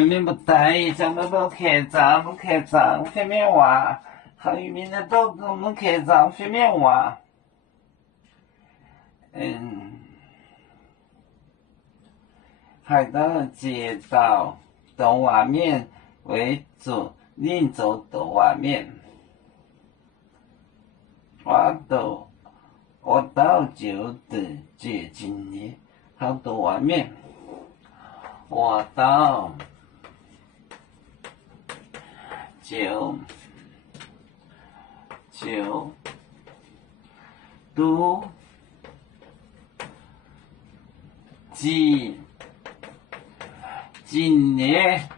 民不待，将那都开张，不开张，非面话，好渔民的都跟我们开张，非面话。海岛街道的瓦面为主，另州的瓦面。我到就的接近你，好多瓦面。我到就都今年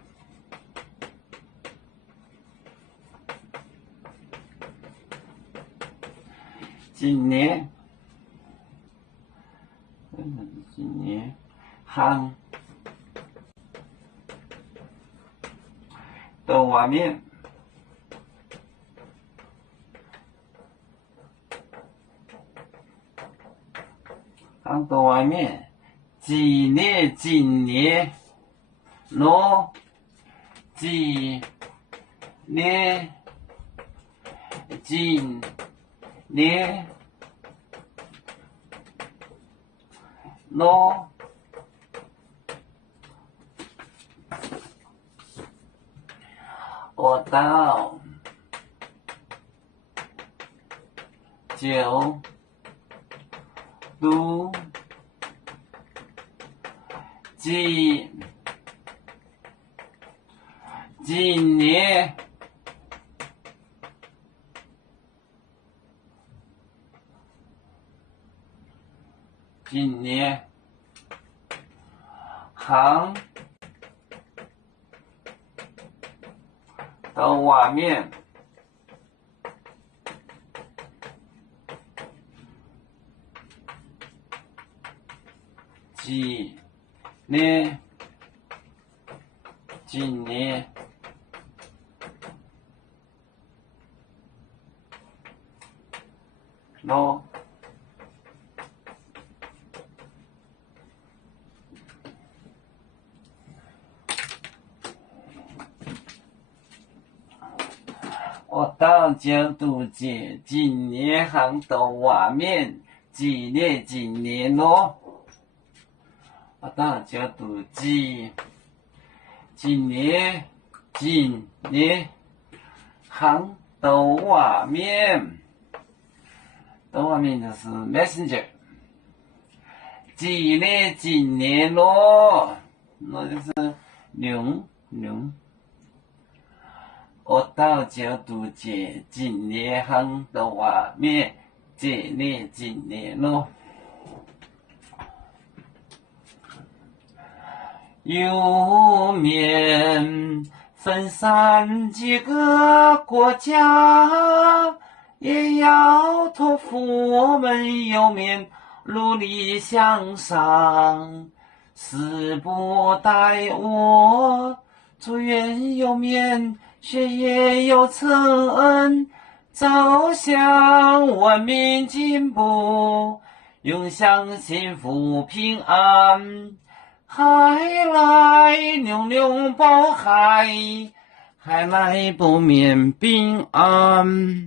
行的瓦面。行的瓦面，今年罗今年罗我到就都今年行的瓦面。今年罗我到就都街今年行的瓦面，今年罗我到就都街今年行的瓦面。的瓦面就是 Messenger。今年咯，那就是牛。我到就都街今年行的瓦面，今年咯。有面分散几个国家，也要托付我们有面努力向上。时不待我，祝愿有面学业有成，走向文明进步，永享幸福平安。海来拥抱海，海来不免平安。